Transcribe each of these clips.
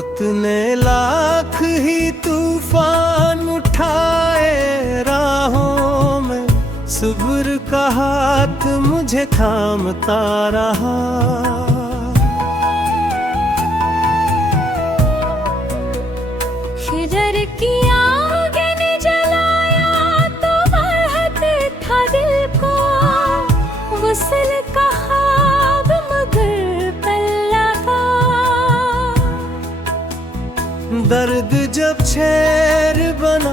मौत ने लाख ही तूफान उठाए राहों में, सब्र का हाथ मुझे थामता रहा। हिजर की आग ने जलाया तो बरहत था दिल को, गुस्ल का ख्वाब मगर पल लगा। दर्द जब शेर बना,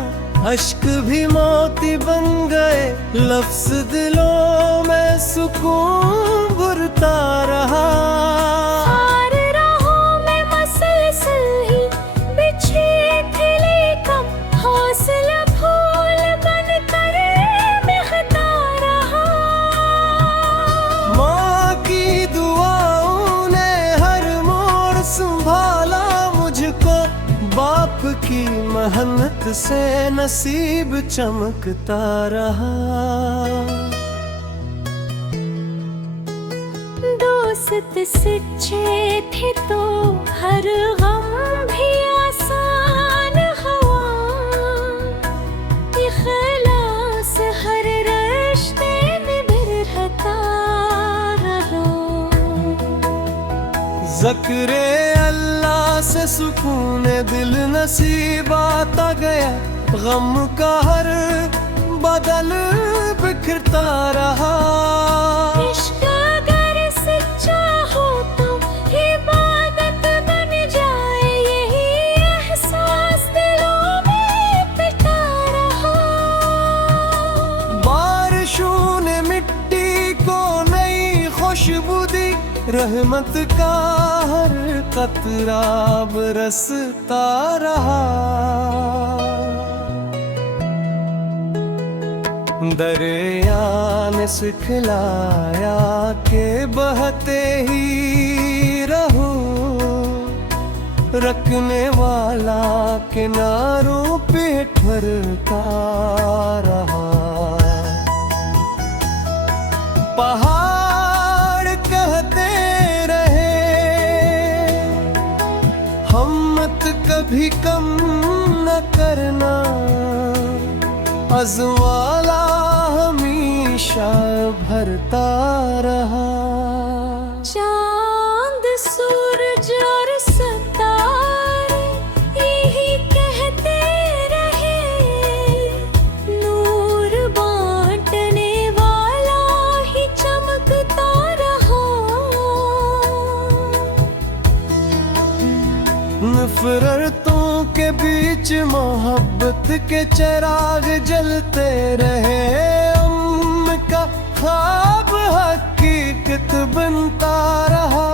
अश्क भी मोती बन गए, लफ्ज़ दिलों में सुकून भरता रहा। हर राहों में मसलसल ही बिछे थे लेकम, हौसला फूल बन कर महकता रहा। माँ की दुआओं ने हर मोड़ संभाला मुझको, बाप की मेहनत से नसीब चमकता रहा। दोस्त सच्चे थे तो हर गम भी आसान हुआ, इखलास हर रिश्ते में बरहता रहा। ज़िक्रे अल्लाह से सुकून दिल नसीब आता गया, गम का हर बदल बिखरता रहा। इश्क अगर सच्चा हो तो इबादत बन जाए, यही एहसास दिलों में पिटा रहा। बारिशों ने मिट्टी को नई खुशबू दी, रहमत का हर कतरा बरसता रहा। दरिया ने सिखलाया के बहते ही रहो, रखने वाला किनारों पे ठहरता रहा। पहाड़ कहते रहे हिम्मत कभी कम न करना, अज़वाला हमेशा भरता रहा। चांद सूरज और सितारे यही कहते रहे, नूर बांटने वाला ही चमकता रहा। नफरतों के बीच मोहब्बत के चिराग जलते रहे, का ख्वाब हकीकत बनता रहा।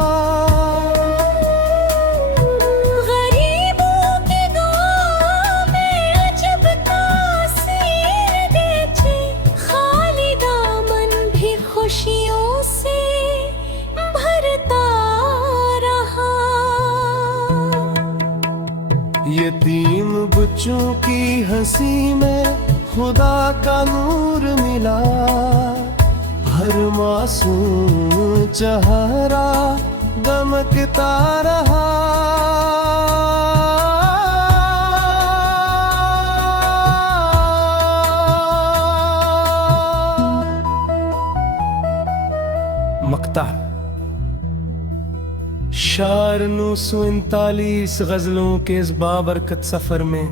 गरीबों की दुआ में अजब तासीर देखे, खाली दामन भी खुशियों से भरता रहा। यतीम बच्चों की हंसी में खुदा का नूर मिला, हर मासूम चेहरा दमकता रहा। मक्ता शार 939 गजलों के इस बाबरकत सफर में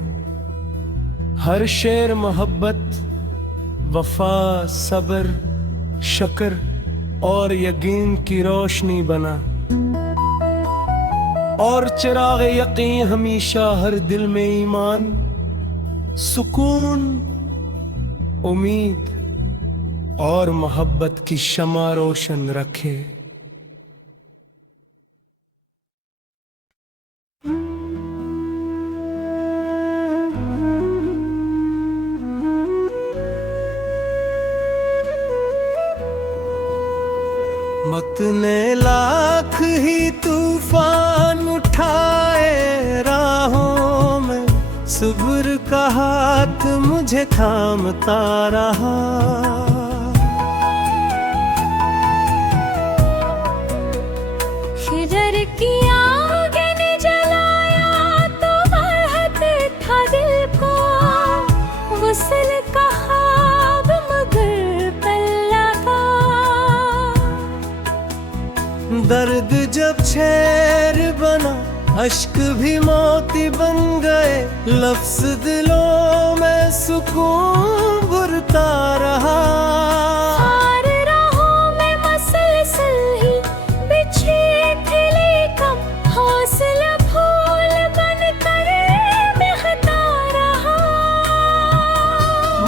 हर शेर मोहब्बत, वफा, सब्र, शक्र और यकीन की रोशनी बना, और चिराग यकीन हमेशा हर दिल में ईमान, सुकून, उम्मीद और मोहब्बत की शमा रोशन रखे। मौत ने लाख ही तूफान उठाए राहों में, सब्र का हाथ मुझे थामता रहा। हिजर की आग ने जलाया दर्द जब शेर बना, अश्क भी मोती बन गए, लफ्ज दिलों में सुकून भरता रहा। हार राहों में मसलसल ही बिछे थे, लेकिन हौसला फूल बन कर महकता रहा।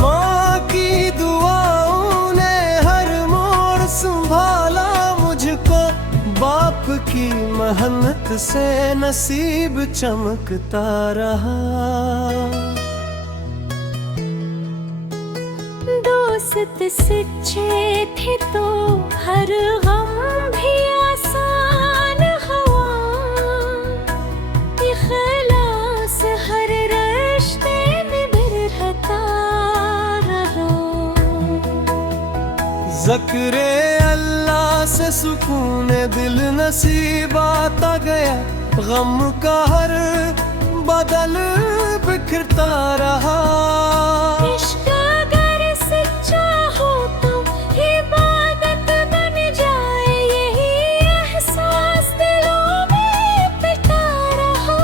माँ की दुआओं ने हर मोड़ संभाला मुझको, बाप की मेहनत से नसीब चमकता रहा। दोस्त सच्चे थे तो हर गम भी आसान हुआ, इखलास हर रिश्ते में बढ़ता रहा। ज़िक्रे अल्लाह से सुकून दिल नसीब आता गया, गम का हर बदल बिखरता रहा। इश्क अगर सच्चा हो तो इबादत बन जाए, यही एहसास दिलों में पिता रहा।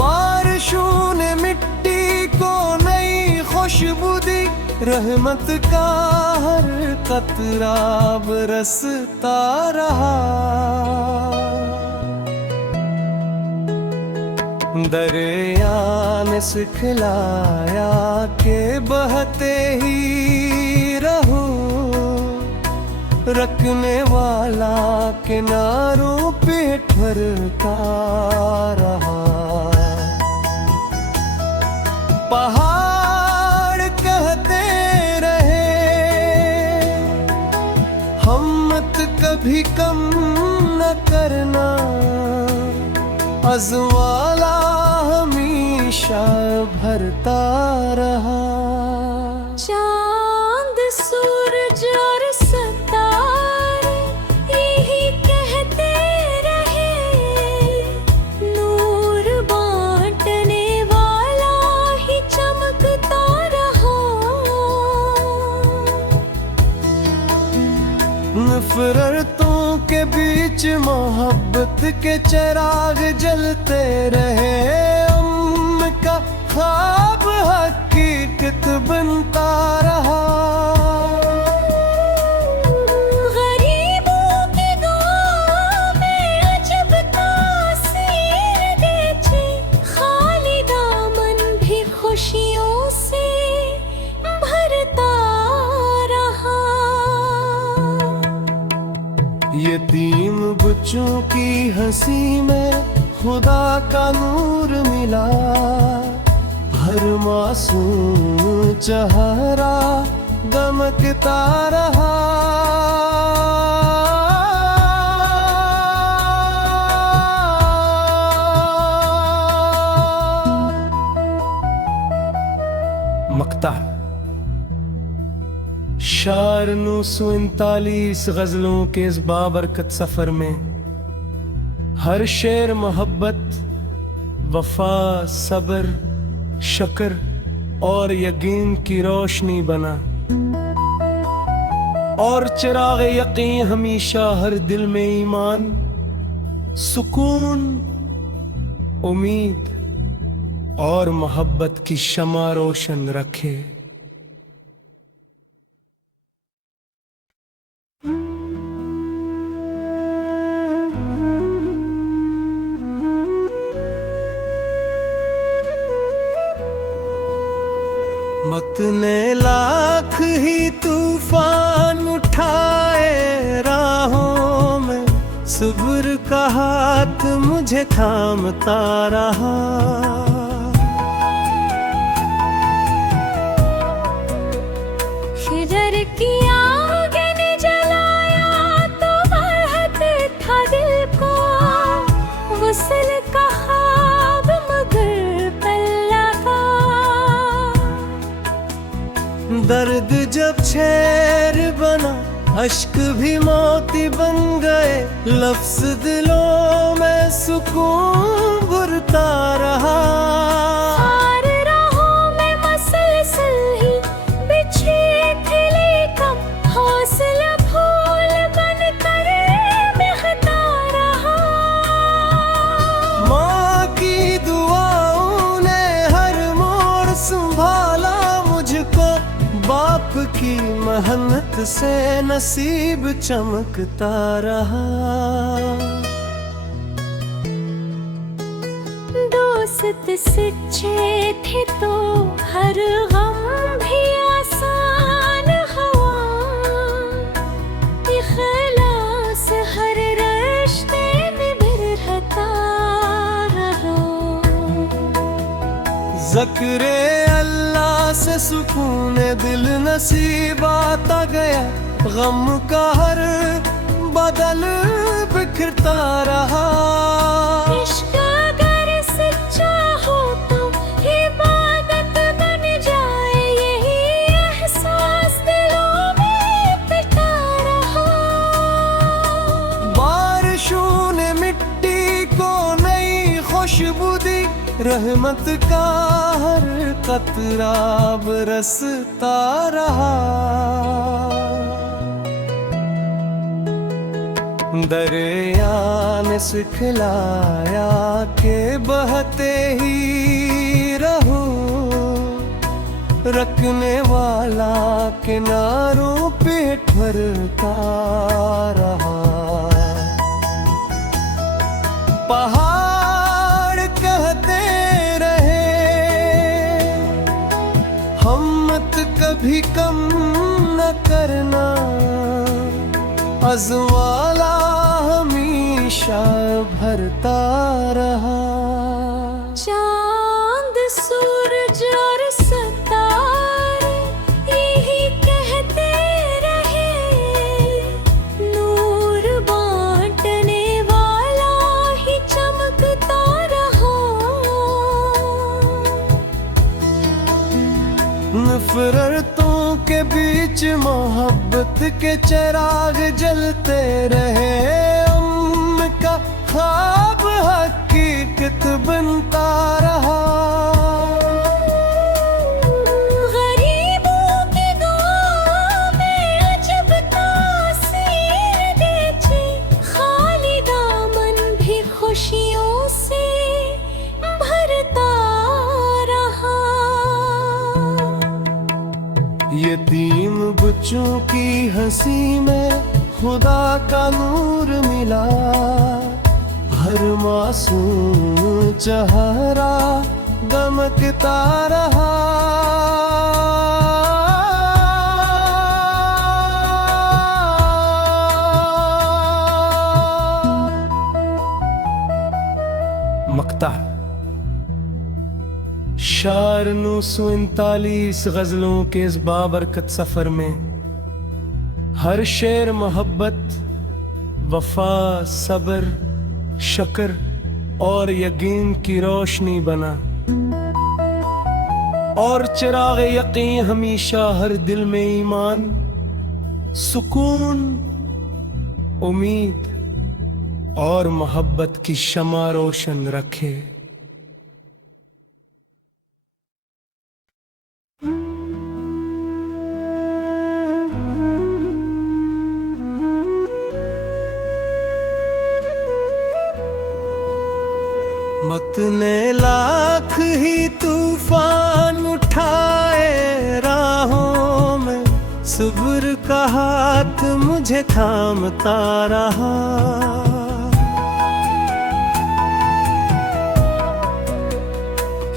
बारिशों ने मिट्टी को नई खुशबू दी, रहमत का हर कतरा बरसता रहा। दरिया ने सिखलाया के बहते ही रहो, रखने वाला किनारों पे ठहरता रहा। पहाड़ कहते रहे हिम्मत कभी कम न करना, अज़वाला हमेशा भरता रहा। चांद सूरज और सितारे यही कहते रहे, नूर बांटने वाला ही चमकता रहा। नफरतों के बीच मोहब्बत के चिराग जलते रहे, अम्म का ख्वाब हकीकत बनता रहा। गरीबों की दुआ में अजब तासीर देखे, खाली दामन भी खुशियों से भरता रहा। यतीम बच्चों की हंसी में खुदा का नूर मिला, हर मासूम चेहरा दमकता रहा। मक्ता शार 939 गजलों के इस बाबरकत सफर में हर शेर मोहब्बत, वफा, सब्र, शक्र और यकीन की रोशनी बना, और चिराग यकीन हमेशा हर दिल में ईमान, सुकून, उम्मीद और मोहब्बत की शमा रोशन रखे। वक्त ने लाख ही तूफान उठाए राहों में, सब्र का हाथ मुझे थामता रहा। शिजर की आग ने जलाया तो बहत था दिल को, गुस्ल का ख्वाब मगर पल्ला का। दर्द जब शेर बना, अश्क भी मोती बन गए, लफ्ज दिलों में सुकून भरता रहा। हार राहों में मसलसल ही बिछे थे, लेकिन हौसला फूल बन कर की मेहनत से नसीब चमकता रहा। दोस्त सच्चे थे तो हर गम भी आसान हुआ। इखलास हर रिश्ते में बढ़ता रहा। ज़िक्रे अल्लाह से सुकून दिल नसीब आता गया। गम का हर बदल बिखरता रहा। इश्क अगर सच्चा हो तो इबादत बन जाए, यही एहसास दिलों में पिटा रहा। बारिशों ने मिट्टी को नई खुशबू दी। रहमत का हर कतरा बरसता रहा। दरिया ने सिखलाया के बहते ही रहो। रखने वाला किनारों पे ठहरता रहा। पहाड़ कहते रहे हिम्मत कभी कम न करना। अज़वाला हमेशा भरता रहा। चांद सूरज और सितारे यही कहते रहे। नूर बांटने वाला ही चमकता रहा। नफरतों के बीच मोहब्बत के चिराग जलते रहे। अम्म का ख्वाब हकीकत बनता रहा। गरीबों की दुआ में अजब तासीर देखे। खाली दामन भी खुशियों से भरता रहा। यतीम बच्चों की हंसी में खुदा का नूर मिला। हर मासूम चेहरा दमकता रहा। मक्ता शार 939 गजलों के इस बाबरकत सफर में हर शेर मोहब्बत, वफा, सब्र, शक्र और यकीन की रोशनी बना। और चिराग यकीन हमेशा हर दिल में ईमान, सुकून, उम्मीद और मोहब्बत की शमा रोशन रखे। वक्त ने लाख ही तूफान उठाए राहों में। सब्र का हाथ मुझे थामता रहा।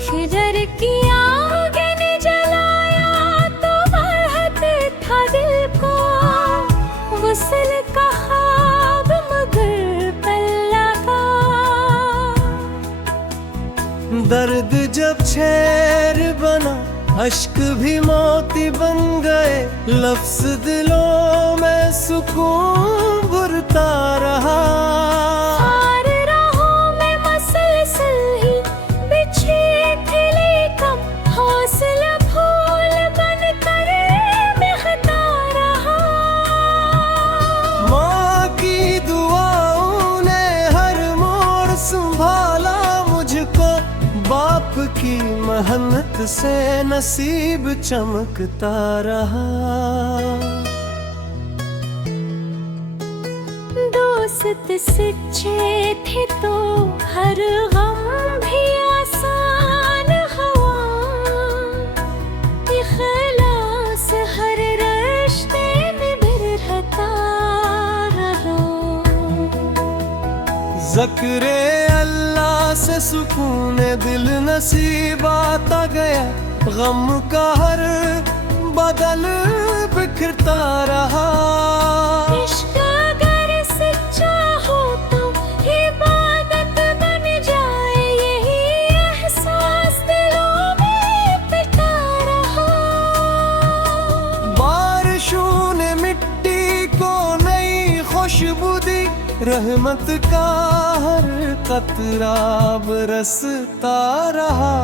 हिजर की आगे ने जलाया तो बहत था दिल को। वसल का ख्वाब मगर पल लगा। दर्द जब शेर बना, अश्क भी मोती बन गए। लफ्ज दिलों में सुकून भरता रहा। हर राहों में मसलसल ही बिछे थे लेकम। हौसला फूल बन कर महकता रहा। माँ की दुआओं ने हर मोड़ संभाला मुझको। बाप की मेहनत से नसीब चमकता रहा। दोस्त सच्चे थे तो हर गम भी आसान हुआ। इखलास हर ज़िक्रे अल्लाह से सुकून दिल नसीब आता गया, गम का हर बदल बिखरता रहा। इश्क अगर सच्चा हो तो इबादत बन जाए, यही एहसास दिलों में पिटा रहा। बारिशों ने मिट्टी को नई खुशबू दी, रहमत का हर कतरा बरसता रहा।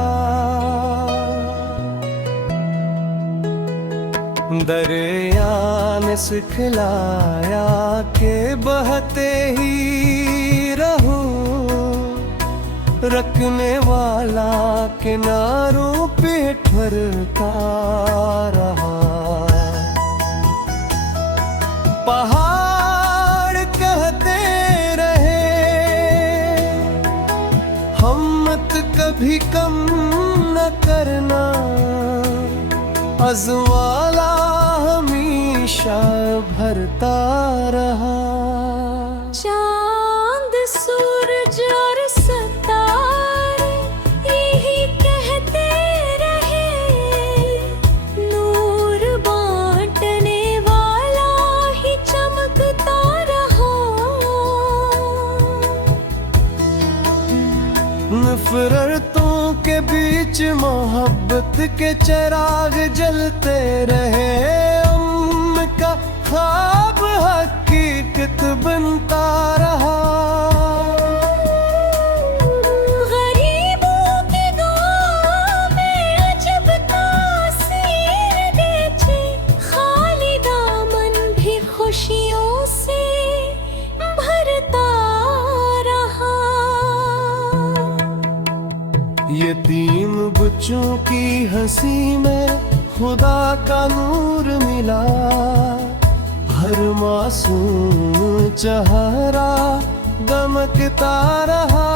दरिया ने सिखलाया के बहते ही रहो, रखने वाला किनारों पे ठहरता रहा। पहाड़ कहते रहे हिम्मत कभी कम न करना, अज़वाला हमेशा भरता रहा। चांद सूरज और सितारे यही कहते रहे, नूर बांटने वाला ही चमकता रहा। नफरतों के बीच मोहब्बत के चिराग जलते रहे, अम्न का ख्वाब हकीकत बनता रहा। गरीबों के गाँव में अजब तासीर देखे, खाली दामन भी खुशियों से भरता रहा। यतीम बच्चों की हंसी में खुदा का नूर मिला, हर मासूम चेहरा दमकता रहा।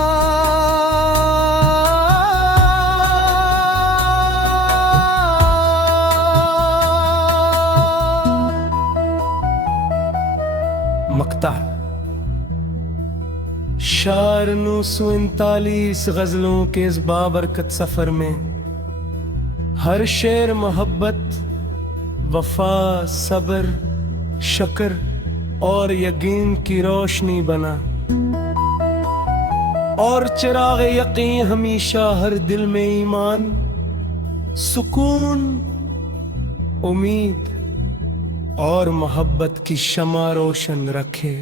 मक्ता शार 939 गजलों के इस बाबरकत सफर में हर शेर मोहब्बत, वफा, सब्र, शक्र और यकीन की रोशनी बना, और चिराग यकीन हमेशा हर दिल में ईमान, सुकून, उम्मीद और मोहब्बत की शमा रोशन रखे।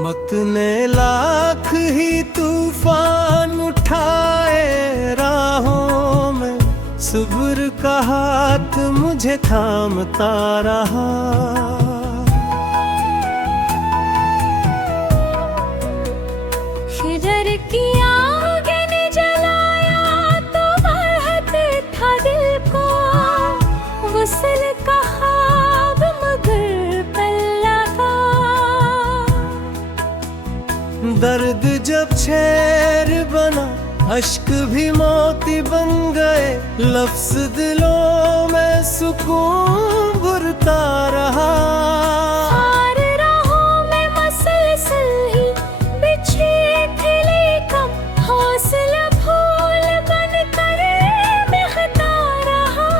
वक्त ने लाख ही तूफान उठाए राहों में, सब्र का हाथ मुझे थामता रहा। हिजर की आग ने जलाया तो बहत था दिल को, वसल का ख्वाब मगर पल्ला का। दर्द जब शेर बना, अश्क भी मोती बन गए, लफ्ज दिलों में सुकून भरता रहा। हार राहों में मसलसल ही बिछे थे लेकम, हौसला फूल बन कर बिखरता रहा।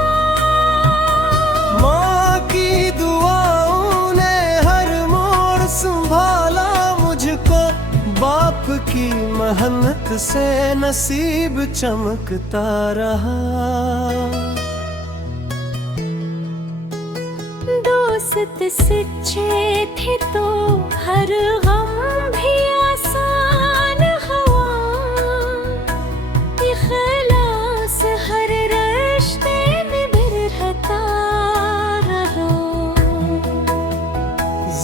माँ की दुआओं ने हर मोड़ संभाला मुझको, बाप की मेहनत से नसीब चमकता रहा। दोस्त सच्चे थे तो हर गम भी आसान हुआ, इखलास हर रिश्ते में बिरहता रहा।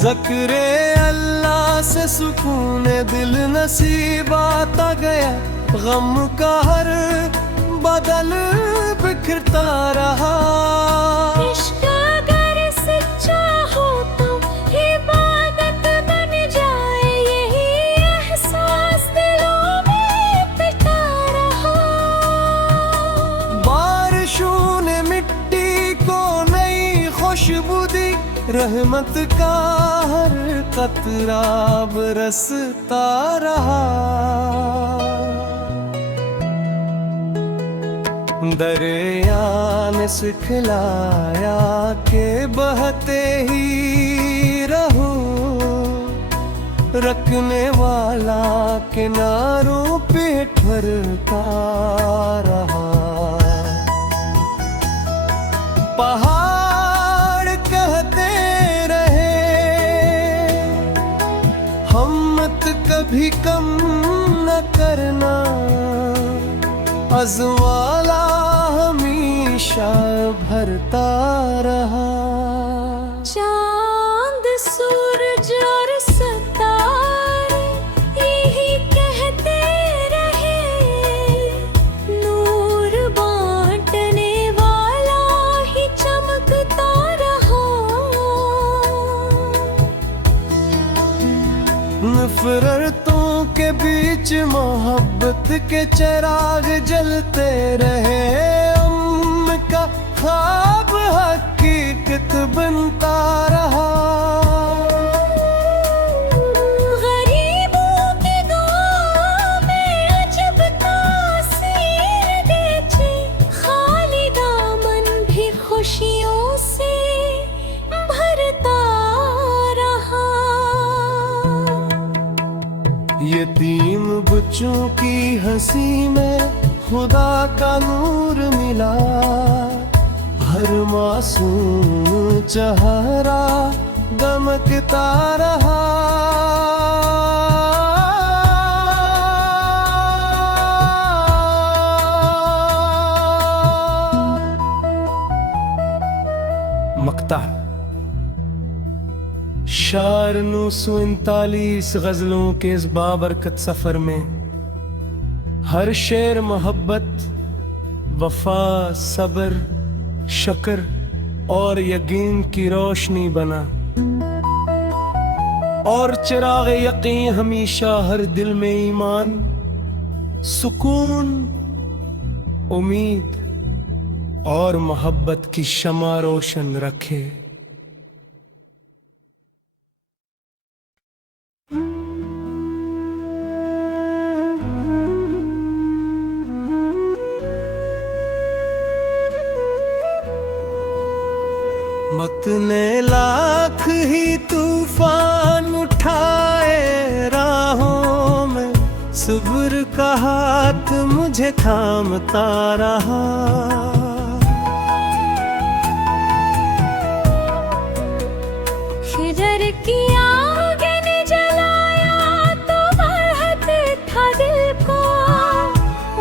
ज़िक्रे अल्लाह से सुकून दिल नसीब आता गया, गम का हर बदल बिखरता रहा। इश्क अगर सच्चा हो तो इबादत बन जाए, यही एहसास दिलों में खुशबू दी रहमत का हर कतरा बरसता रहा। दरिया ने सिखलाया के बहते ही रहो, रखने वाला किनारों पे ठहरता रहा। पहाड़ कहते रहे हिम्मत कभी कम न करना, अज़वाला हमेशा भरता रहा। चांद सूरज और सितारे यही कहते रहे, नूर बांटने वाला ही चमकता रहा। नफरतों के बीच मोहब्बत के चिराग जलते रहे, अम्म का ख्वाब हकीकत बनता रहा। गरीबों की दुआ में अजब तासीर देती, खाली दामन भी खुशियों से भरता रहा। यतीम बच्चों की हंसी में खुदा का नूर मिला, हर मासूम चेहरा दमकता रहा। मक्ता शार 939 गजलों के इस बाबरकत सफर में हर शेर मोहब्बत, वफा, सब्र, शक्र और यकीन की रोशनी बना, और चिराग यकीन हमेशा हर दिल में ईमान, सुकून, उम्मीद और मोहब्बत की शमा रोशन रखे। मत ने लाख ही तूफान उठाए राहों में, सब्र का हाथ मुझे थामता रहा। हिजर की आग ने जलाया तो बहत था दिल को,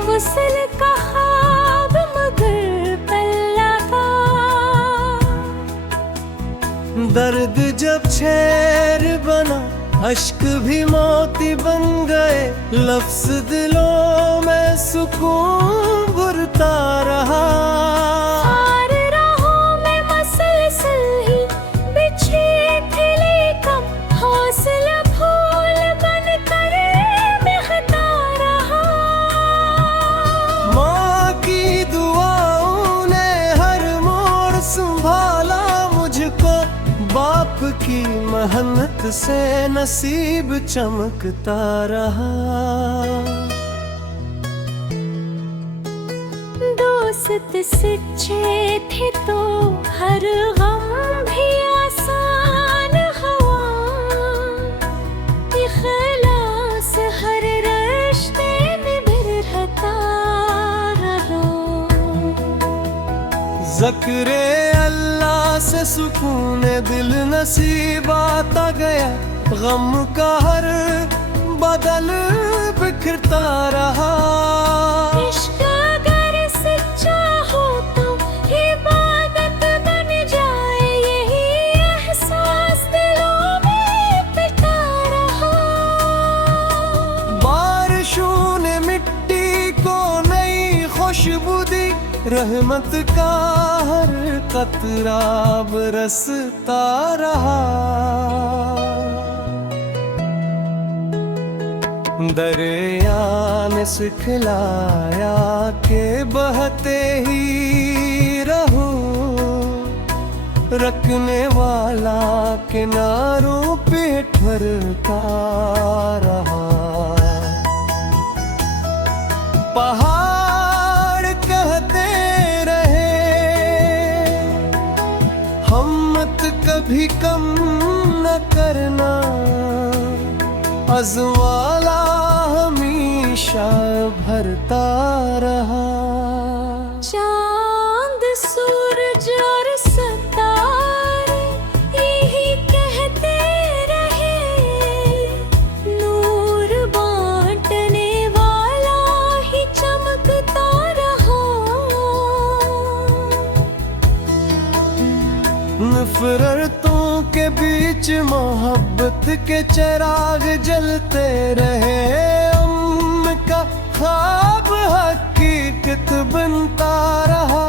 वसल का ख्वाब मगर पल्ला का। दर्द जब शेर बना, अश्क भी मोती बन गए, लफ्ज़ दिलों में सुकून भरता रहा। हर राहों में मसलसल ही बिछे थे लेकम, हौसला फूल बन कर महकता रहा। माँ की दुआओं ने हर मोड़ संभाला मुझको, बाप की मेहनत से नसीब चमकता रहा। दोस्त सच्चे थे तो हर गम भी आसान हुआ, इखलास हर रिश्ते में बरहता रहा। ज़िक्र अल्लाह से सुकून दिल नसीब आता गया, गम का हर बदल बिखरता रहा। इश्क अगर सच्चा हो तो इबादत बन जाए, यही एहसास दिलों में पिटा रहा। बारिशों ने मिट्टी को नई खुशबू दी, रहमत का हर कतरा बरसता रहा। दरिया ने सिखलाया के बहते ही रहो, रखने वाला किनारों पे ठहरता रहा। पहाड़ कहते रहे हिम्मत कभी कम न करना, अज़वाला हमेशा भरता रहा। चांद सूरज और सितारे यही कहते रहे, नूर बांटने वाला ही चमकता रहा। नफरतों के बीच मोहब्बत के चिराग जलते रहे, उनका ख्वाब हकीकत बनता रहा।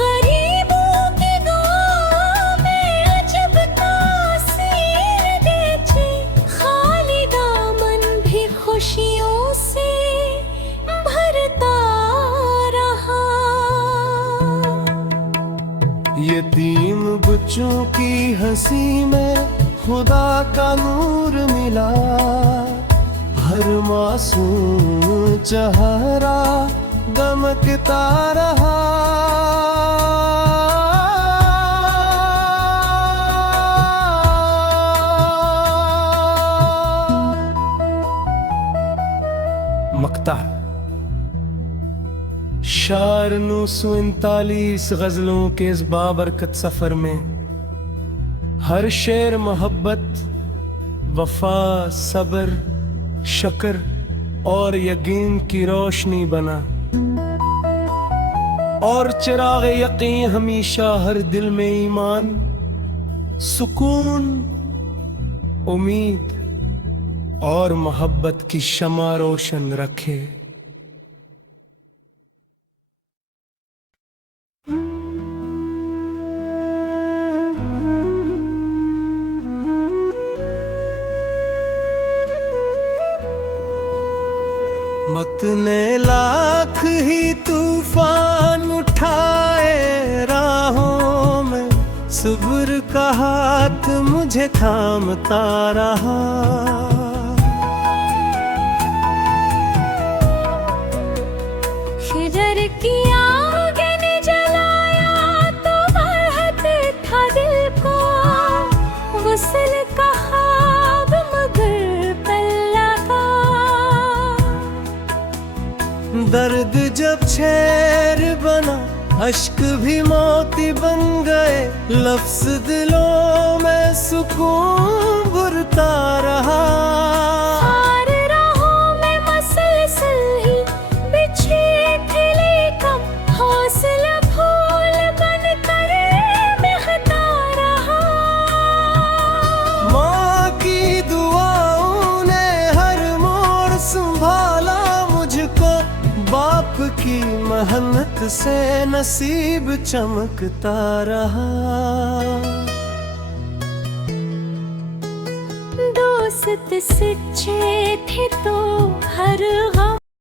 गरीबों की दुआ में अजब तासीर देते, खाली दामन भी खुशियों से भरता रहा। यतीम बच्चों की हंसी में खुदा का नूर मिला, हर मासूम चेहरा दमकता रहा। मक्ता शार 939 गजलों के इस बाबरकत सफर में हर शेर मोहब्बत, वफा, सब्र, शक्र और यकीन की रोशनी बना, और चिराग यकीन हमेशा हर दिल में ईमान, सुकून, उम्मीद और मोहब्बत की शमा रोशन रखे। मत ने लाख ही तूफान उठाए राहों में, सब्र का हाथ मुझे थामता रहा। हिजर की आग ने जलाया तो बरहत था दिल को, वसल का ख्वाब मगर पल लगा। दर्द जब शेर बना, अश्क भी मोती बन गए, लफ्ज़ दिलों में सुकून भरता रहा। हार राहों में मसलसल ही बिछे थे, लेकिन हौसला फूल बन कर महकता रहा। माँ की दुआओं ने हर मोड़ संभाला मुझको, बाप की मेहनत से नसीब चमकता रहा। दोस्त सच्चे थे तो हर गम